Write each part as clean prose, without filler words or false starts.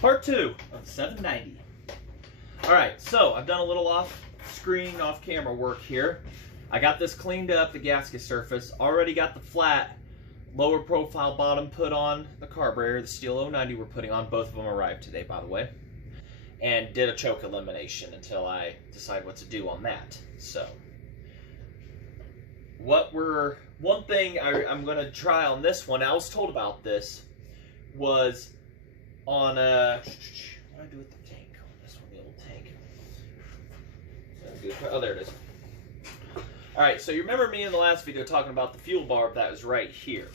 Part 2 of 790. Alright, so I've done a little off-screen, off-camera work here. I got this cleaned up, the gasket surface. Already got the flat, lower profile bottom put on the carburetor, the Stihl 090 we're putting on. Both of them arrived today, by the way. And did a choke elimination until I decide what to do on that. So, one thing I'm going to try on this one, I was told about this, was on what do I do with the tank? On this one, the old tank. Oh, there it is. Alright, so you remember me in the last video talking about the fuel barb that was right here.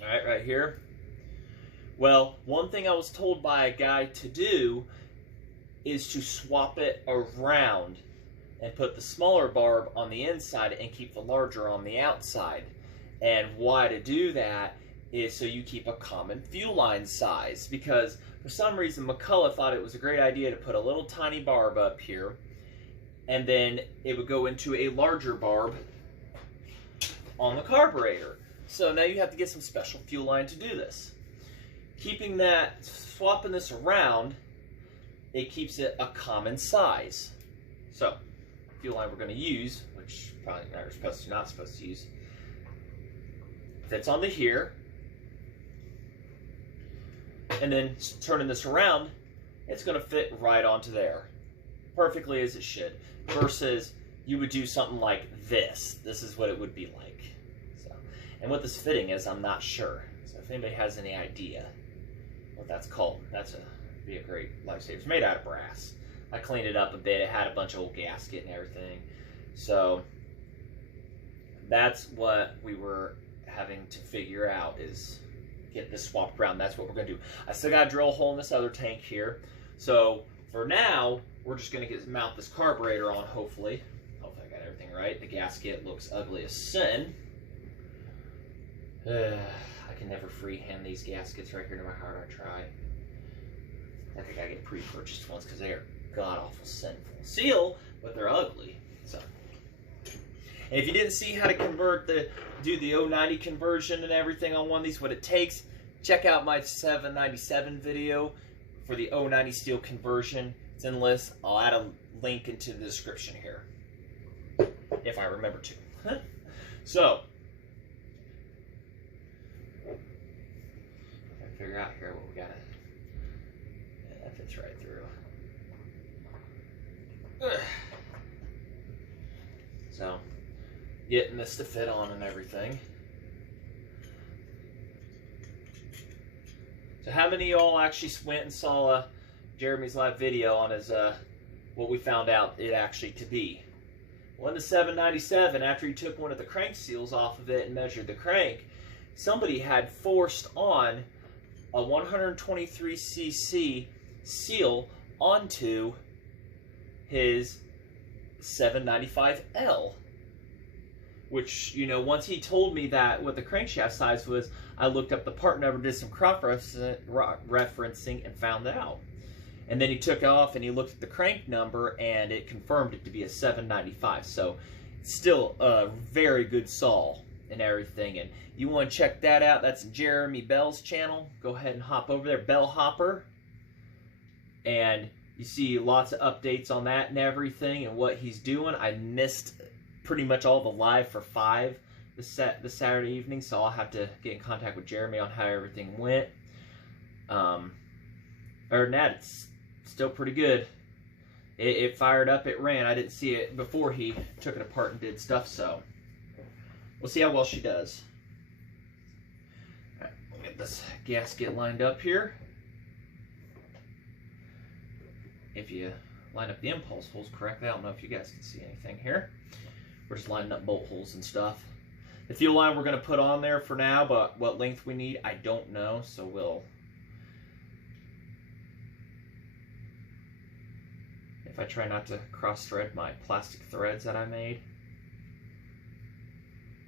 Alright, right here. Well, one thing I was told by a guy to do is to swap it around and put the smaller barb on the inside and keep the larger on the outside. And why to do that is so you keep a common fuel line size, because for some reason McCulloch thought it was a great idea to put a little tiny barb up here, and then it would go into a larger barb on the carburetor. So now you have to get some special fuel line to do this. Swapping this around, it keeps it a common size. So, fuel line we're going to use, which probably not supposed to use, fits onto here. And then turning this around, it's going to fit right onto there, perfectly as it should. Versus you would do something like this. This is what it would be like. So, and what this fitting is, I'm not sure. So if anybody has any idea what that's called, be a great lifesaver. It's made out of brass. I cleaned it up a bit. It had a bunch of old gasket and everything. So that's what we were having to figure out, is get this swapped around. That's what we're going to do. I still got to drill a hole in this other tank here. So for now, we're just going to mount this carburetor on, hopefully. Hopefully I got everything right. The gasket looks ugly as sin. I can never freehand these gaskets right here, no matter how hard I try. I think I get pre-purchased ones because they are god-awful sinful. Seal, but they're ugly. So, and if you didn't see how to do the 090 conversion and everything on one of these, what it takes, check out my 797 video for the 090 Stihl conversion. It's in the list. I'll add a link into the description here, if I remember to. So, I figure out here what we got. Yeah, that fits right through. So, getting this to fit on and everything. So how many of y'all actually went and saw Jeremy's live video on his what we found out it actually to be? Well, in the 797, after he took one of the crank seals off of it and measured the crank, somebody had forced on a 123cc seal onto his 795L. Which, you know, once he told me that what the crankshaft size was, I looked up the part number, did some cross-referencing, and found out. And then he took it off and he looked at the crank number and it confirmed it to be a 795. So, still a very good saw and everything. And you want to check that out, that's Jeremy Bell's channel. Go ahead and hop over there, Bell Hopper. And you see lots of updates on that and everything and what he's doing. I missed pretty much all the live for 5 this Saturday evening, so I'll have to get in contact with Jeremy on how everything went. Other than that, it's still pretty good. It fired up, it ran. I didn't see it before he took it apart and did stuff, so we'll see how well she does. All right, we'll get this gasket lined up here. If you line up the impulse holes correctly, I don't know if you guys can see anything here. We're just lining up bolt holes and stuff. The fuel line we're going to put on there for now, but what length we need, I don't know, so we'll... If I try not to cross-thread my plastic threads that I made.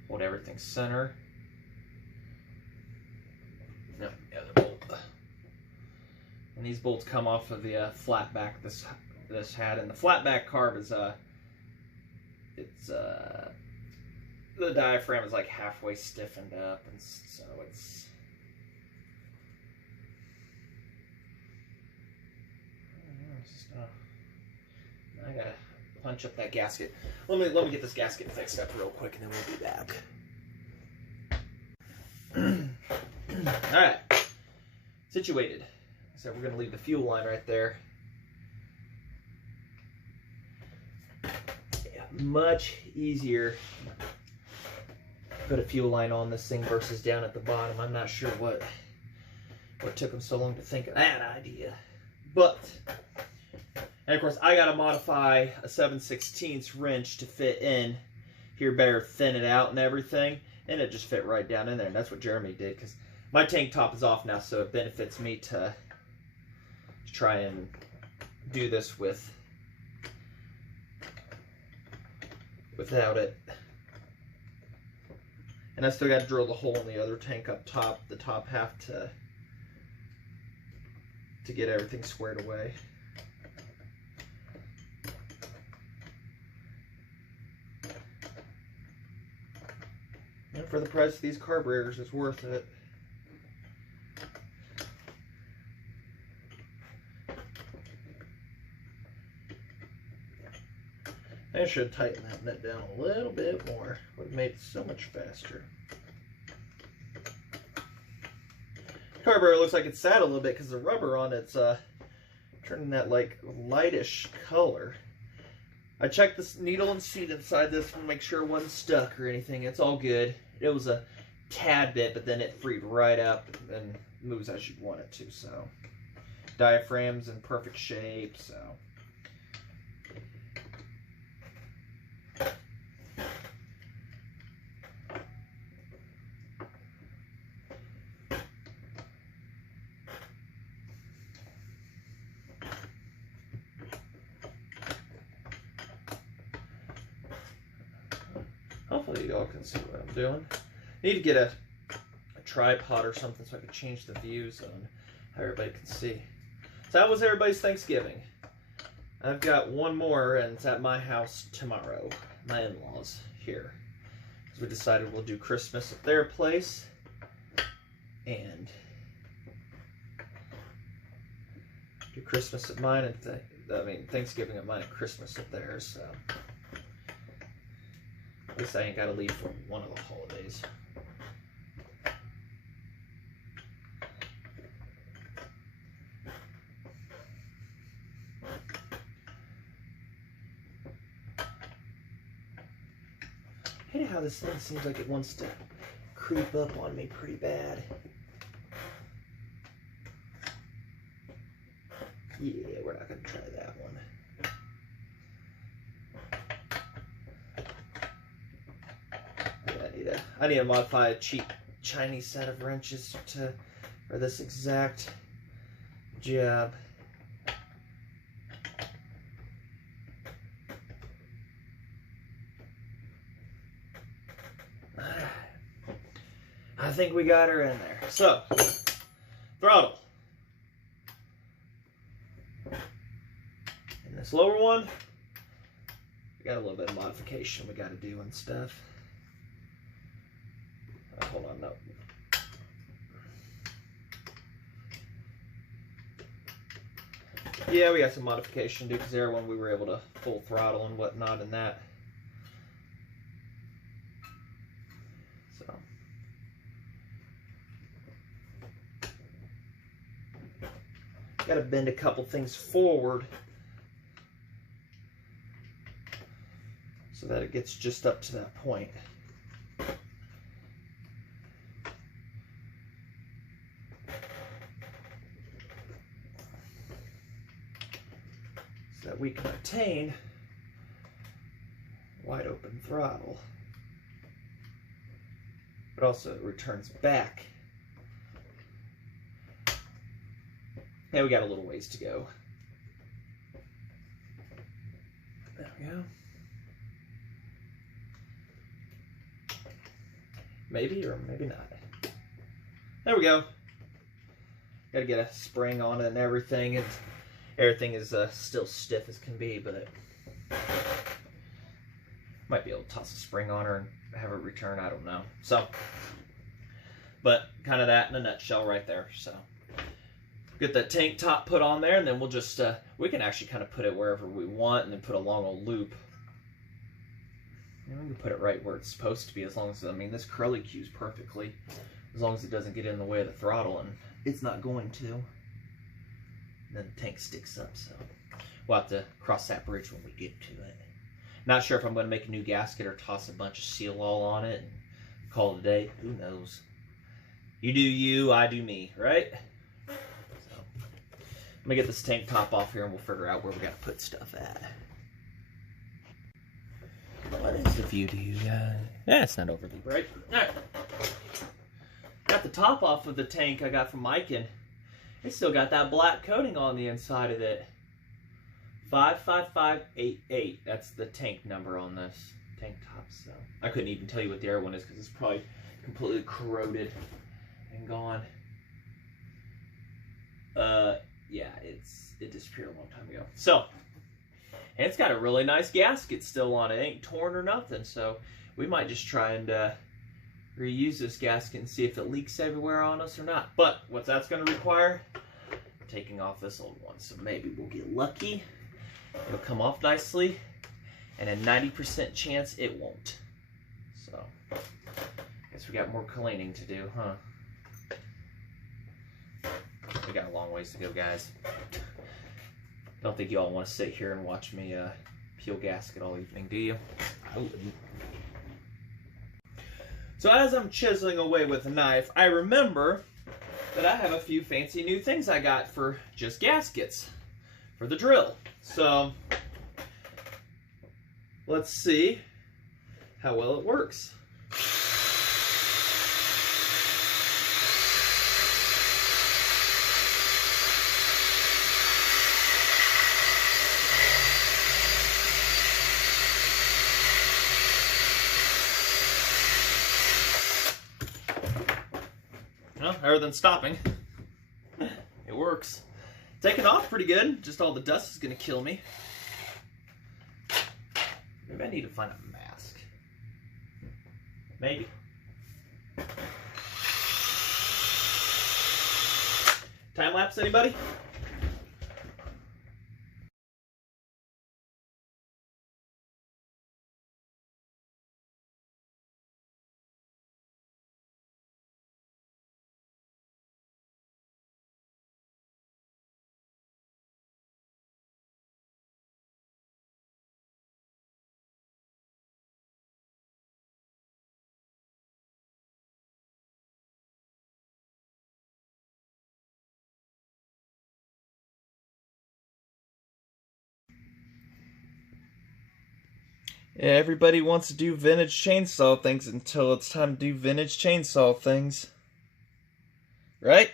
Hold everything center. No, the other bolt. And these bolts come off of the flat back this had, and the flat back carb is the diaphragm is like halfway stiffened up, and so it's punch up that gasket. Let me get this gasket fixed up real quick, and then we'll be back. All right, situated. So we're gonna leave the fuel line right there. Yeah, much easier to put a fuel line on this thing versus down at the bottom. I'm not sure what took them so long to think of that idea, but. And of course, I gotta modify a 7/16 wrench to fit in here better, thin it out and everything, and it just fit right down in there. And that's what Jeremy did, because my tank top is off now, so it benefits me to try and do this without it. And I still got to drill the hole in the other tank up top, the top half, to get everything squared away. And for the price of these carburetors, it's worth it. I should tighten that nut down a little bit more. Would have made it so much faster. Carburetor looks like it's sad a little bit because the rubber on it's turning that like lightish color. I checked this needle and seat inside this to make sure it wasn't stuck or anything. It's all good. It was a tad bit, but then it freed right up and moves as you'd want it to. So diaphragm's in perfect shape. So. Hopefully y'all can see what I'm doing. I need to get a tripod or something so I can change the views on how everybody can see. So that was everybody's Thanksgiving. I've got one more, and it's at my house tomorrow. My in-laws here. Because we decided we'll do Christmas at their place. And do Christmas at mine, and Thanksgiving at mine and Christmas at theirs, so. At least I ain't got to leave for one of the holidays. I hate how this thing seems like it wants to creep up on me pretty bad. Yeah, we're not going to try that one. I need to modify a cheap Chinese set of wrenches for this exact job. I think we got her in there. So, throttle. And this lower one, we got a little bit of modification we got to do and stuff. Hold on, no. Yeah, we got some modification to do because there when we were able to full throttle and whatnot in that. So. Got to bend a couple things forward so that it gets just up to that point. That we can obtain wide open throttle, but also it returns back. Yeah, we got a little ways to go. There we go. Maybe or maybe not. There we go. Got to get a spring on it and everything. Everything is still stiff as can be, but it might be able to toss a spring on her and have it return. I don't know. So, but kind of that in a nutshell right there. So, Get that tank top put on there, and then we'll just, we can actually kind of put it wherever we want, and then put a long old loop. And we can put it right where it's supposed to be, as long as, I mean, this curly cues perfectly, as long as it doesn't get in the way of the throttle, and it's not going to. And then the tank sticks up, so we'll have to cross that bridge when we get to it. Not sure if I'm going to make a new gasket or toss a bunch of Stihl all on it and call it a day. Who knows? You do you, I do me, right? So, let me get this tank top off here and we'll figure out where we got to put stuff at. What is the view to you guys? Yeah, it's not overly bright. Alright. Got the top off of the tank I got from Mike, and it's still got that black coating on the inside of it. 55588. That's the tank number on this tank top. So I couldn't even tell you what the air one is because it's probably completely corroded and gone. Yeah, it disappeared a long time ago. So, and it's got a really nice gasket still on it. It ain't torn or nothing. So we might just try and reuse this gasket and see if it leaks everywhere on us or not. But what that's going to require, taking off this old one. So maybe we'll get lucky. It'll come off nicely, and a 90% chance it won't. So, guess we got more cleaning to do, huh? We got a long ways to go, guys. Don't think you all want to sit here and watch me peel gasket all evening, do you? I wouldn't. So as I'm chiseling away with a knife, I remember that I have a few fancy new things I got for just gaskets for the drill. So let's see how well it works. Well, other than stopping, it works. Taking off pretty good, just all the dust is going to kill me. Maybe I need to find a mask. Maybe. Time lapse, anybody? Yeah, everybody wants to do vintage chainsaw things until it's time to do vintage chainsaw things. Right?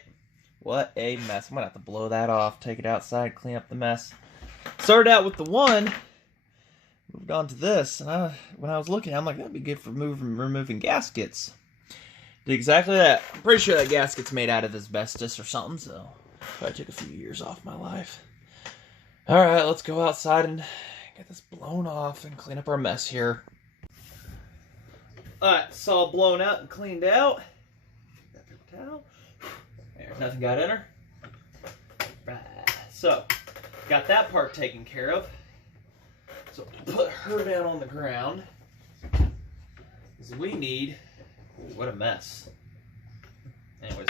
What a mess. I'm going to have to blow that off, take it outside, clean up the mess. Started out with the one, moved on to this, and when I was looking, I'm like, that'd be good for removing gaskets. Did exactly that. I'm pretty sure that gasket's made out of asbestos or something, so probably took a few years off my life. Alright, let's go outside and get this blown off and clean up our mess here. Alright, it's all blown out and cleaned out. Got the towel. There's nothing got in her. Right. So, got that part taken care of. So, put her down on the ground. Because we need... Ooh, what a mess. Anyways,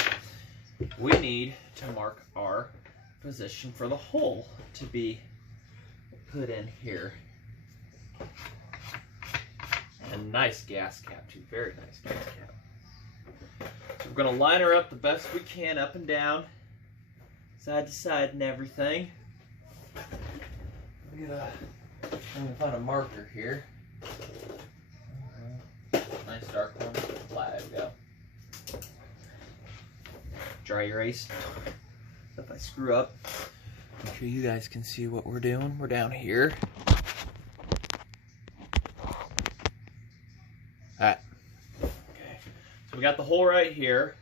we need to mark our position for the hole to be put in here. And a nice gas cap too, very nice gas cap. So we're gonna line her up the best we can, up and down, side to side and everything. I'm gonna find a marker here. Nice dark one. There we go. Dry erase. So if I screw up, make sure you guys can see what we're doing. We're down here. Alright. Okay. So we got the hole right here.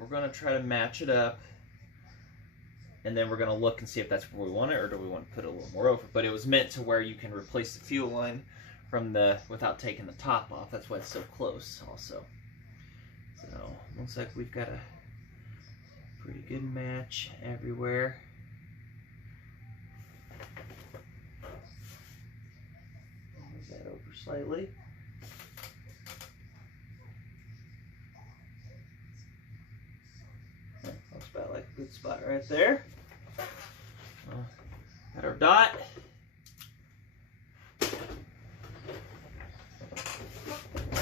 We're going to try to match it up. And then we're going to look and see if that's where we want it, or do we want to put a little more over. But it was meant to where you can replace the fuel line from without taking the top off. That's why it's so close also. So looks like we've got to Pretty good match everywhere. Move that over slightly. Looks about like a good spot right there. Got our dot.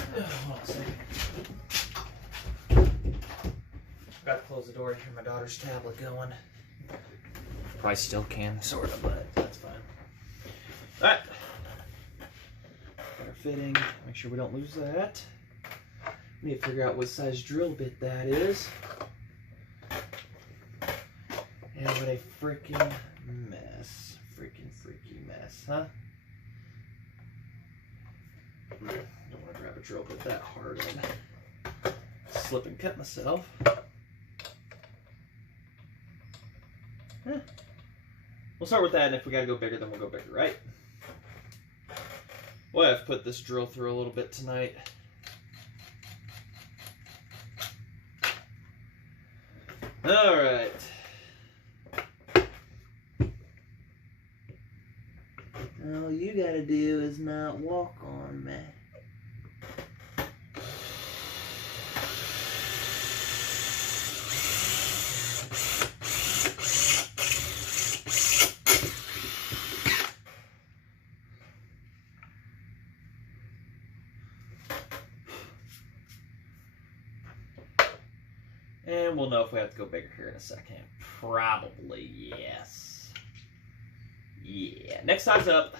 Hold on a second. Forgot to close the door to hear my daughter's tablet going. Probably still can, sort of, but that's fine. Alright. Got our fitting. Make sure we don't lose that. Need to figure out what size drill bit that is. And what a freaking mess. Freaky mess, huh? Don't want to grab a drill bit that hard and slip and cut myself. We'll start with that, and if we gotta go bigger, then we'll go bigger, right? We'll have to put this drill through a little bit tonight. Alright. All you gotta do is not walk on me. And we'll know if we have to go bigger here in a second. Probably, yes. Yeah, next size up.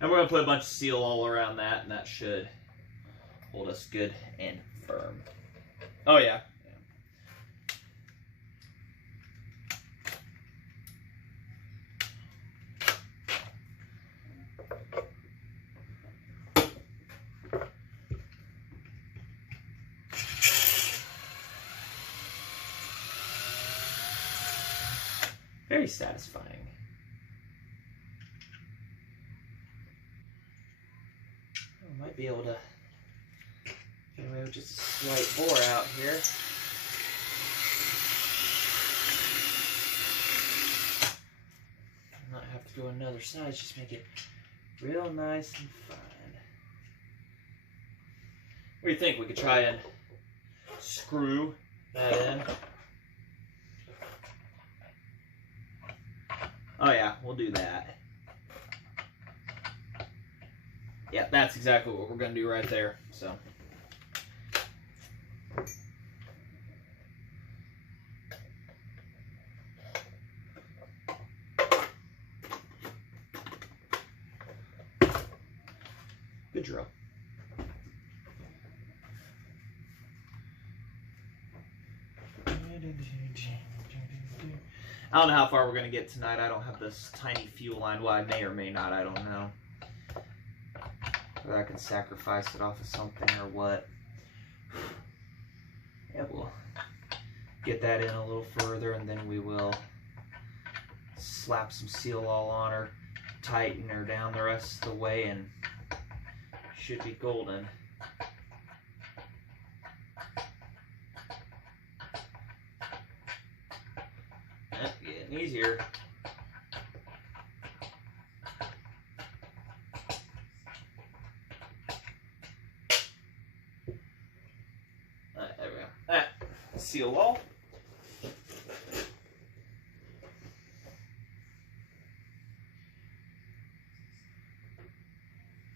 And we're going to put a bunch of seal all around that, and that should hold us good and firm. Oh, yeah. Very satisfying. I might be able to get away with just a slight bore out here. Not have to go another size, just make it real nice and fine. What do you think? We could try and screw that in. Oh yeah, we'll do that. Yeah, that's exactly what we're going to do right there. So. Good drill. I don't know how far we're going to get tonight. I don't have this tiny fuel line. Well, I may or may not. I don't know. Whether I can sacrifice it off of something or what. Yeah, we'll get that in a little further, and then we will slap some seal all on her, tighten her down the rest of the way, and should be golden. Getting easier. There we go. Seal all.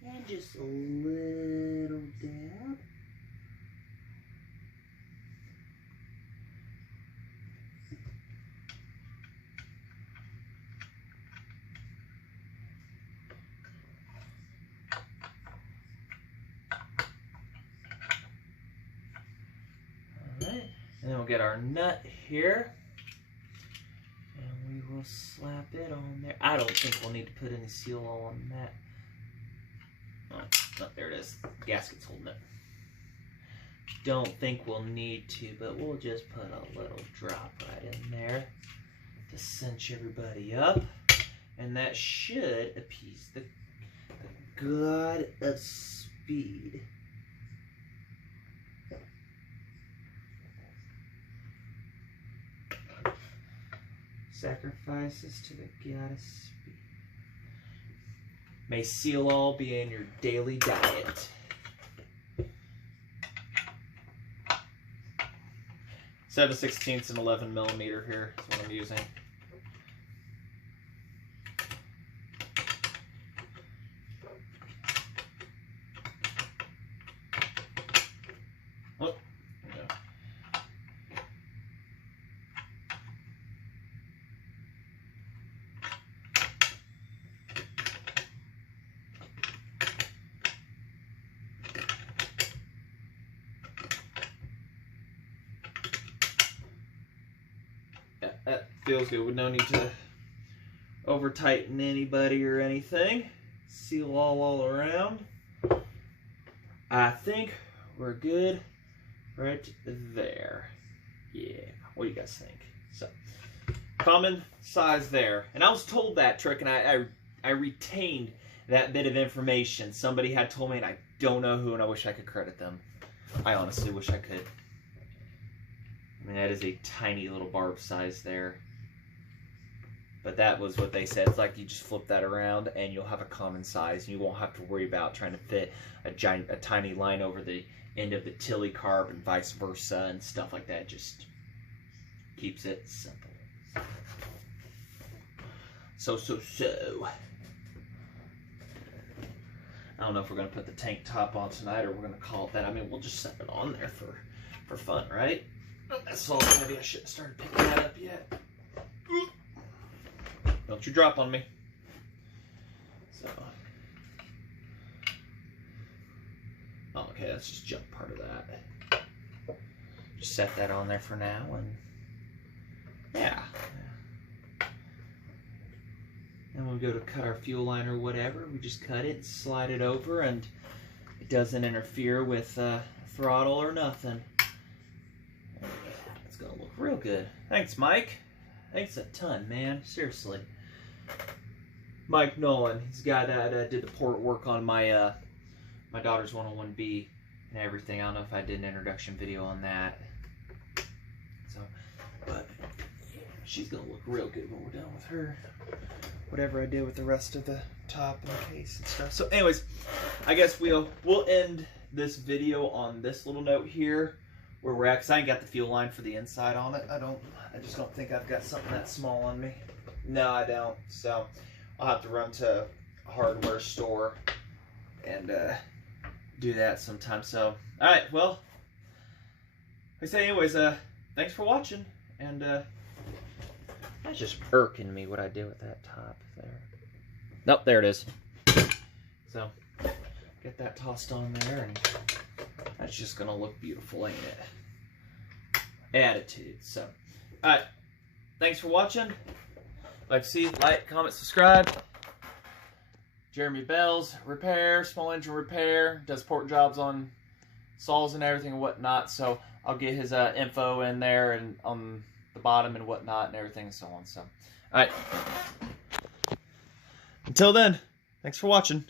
And just a little dab. And then we'll get our nut here, and we will slap it on there. I don't think we'll need to put any seal all on that. Oh, there it is. The gasket's holding it. Don't think we'll need to, but we'll just put a little drop right in there to cinch everybody up, and that should appease the god of speed. Sacrifices to the goddess. May Stihl be in your daily diet. 7/16 and 11mm here is what I'm using. Oh, no. That feels good. With no need to over tighten anybody or anything. Stihl all around. I think we're good right there. Yeah. What do you guys think? So, common size there. And I was told that trick, and I retained that bit of information. Somebody had told me, and I don't know who, and I wish I could credit them. I honestly wish I could. I mean, that is a tiny little barb size there. But that was what they said. It's like you just flip that around and you'll have a common size. And you won't have to worry about trying to fit a tiny line over the end of the tilly carb and vice versa and stuff like that. Just keeps it simple. So. I don't know if we're going to put the tank top on tonight or we're going to call it that. I mean, we'll just set it on there for fun, right? Oh, that's all heavy. I shouldn't have started picking that up yet. Don't you drop on me. So. Oh, okay, that's just jump part of that. Just set that on there for now, and yeah. And when we go to cut our fuel line or whatever, we just cut it, slide it over, and it doesn't interfere with throttle or nothing. It's gonna look real good. Thanks, Mike. Thanks a ton, man. Seriously. Mike Nolan, he's the guy that did the port work on my my daughter's 101B and everything. I don't know if I did an introduction video on that. So, but she's gonna look real good when we're done with her. Whatever I did with the rest of the top and the case and stuff. So, anyways, I guess we'll end this video on this little note here where we're at, because I ain't got the fuel line for the inside on it. I just don't think I've got something that small on me. No, I don't. So I'll have to run to a hardware store and do that sometime. So, all right, well, like I say, anyways, thanks for watching, and that's just irking me what I did with that top there. Nope, there it is. So get that tossed on there, and that's just gonna look beautiful, ain't it? Attitude. So, all right, thanks for watching. Like to see, like, comment, subscribe. Jeremy Bells, repair, small engine repair, does port jobs on saws and everything and whatnot. So I'll get his info in there and on the bottom and whatnot and everything and so on. So, all right. Until then, thanks for watching.